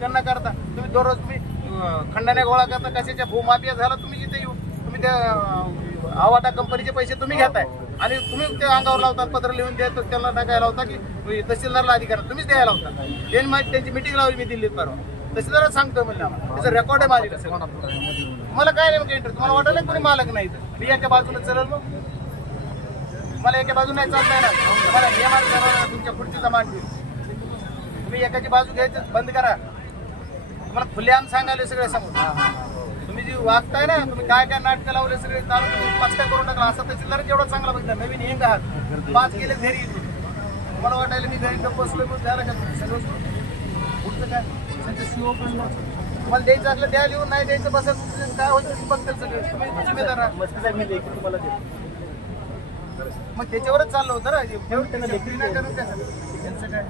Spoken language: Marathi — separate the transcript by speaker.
Speaker 1: त्यांना करता. तुम्ही दररोज तुम्ही खंडाने गोळा करता कशाच्या भूमाफिया झाला तुम्ही जिथे येऊ तुम्ही त्या आवाटा कंपनीचे पैसे तुम्ही घेताय. आणि तुम्ही त्या अंगावर लावतात पत्र लिहून देत त्यांना टाकायला लावता की तहसीलदारला अधिकार तुम्हीच द्यायला लावता. त्यांनी माहिती त्यांची मिटिंग लावली मी दिल्लीत परवा. तहसीलदार सांगतो म्हणजे आम्हाला. त्याचं रेकॉर्ड आहे माझी मला काय नेमकं इंटरेस्ट तुम्हाला वाटलं कोणी मालक नाही तर मी एका बाजूने चलल मग? मला एका बाजूने नाही चालता येणार. तुम्हाला मार्ग तुमच्या खुर्चीचा जमा तुम्ही एकाची बाजू घ्यायचं बंद करा. तुम्हाला खुलेआम सांगायला सगळे समोर. तुम्ही जी वागताय ना तुम्ही काय काय नाटकं लावले सगळे तालुक्यात पाच काय करून टाकला असा तहसीलदार जेवढा चांगला बघितला. नवीन येंग आहात. पाच गेले घरी तुम्हाला वाटायला मी घरी गप्प बसलोय मग झालं का सगळं पुढचं काय? तुम्हाला द्यायचं असलं द्या लिहून नाही द्यायचं बस काय होतं ते बघतील सगळे. तुम्ही जिम्मेदार. मग त्याच्यावरच चाललं होतं ना. एवढं करून? त्यांचं काय?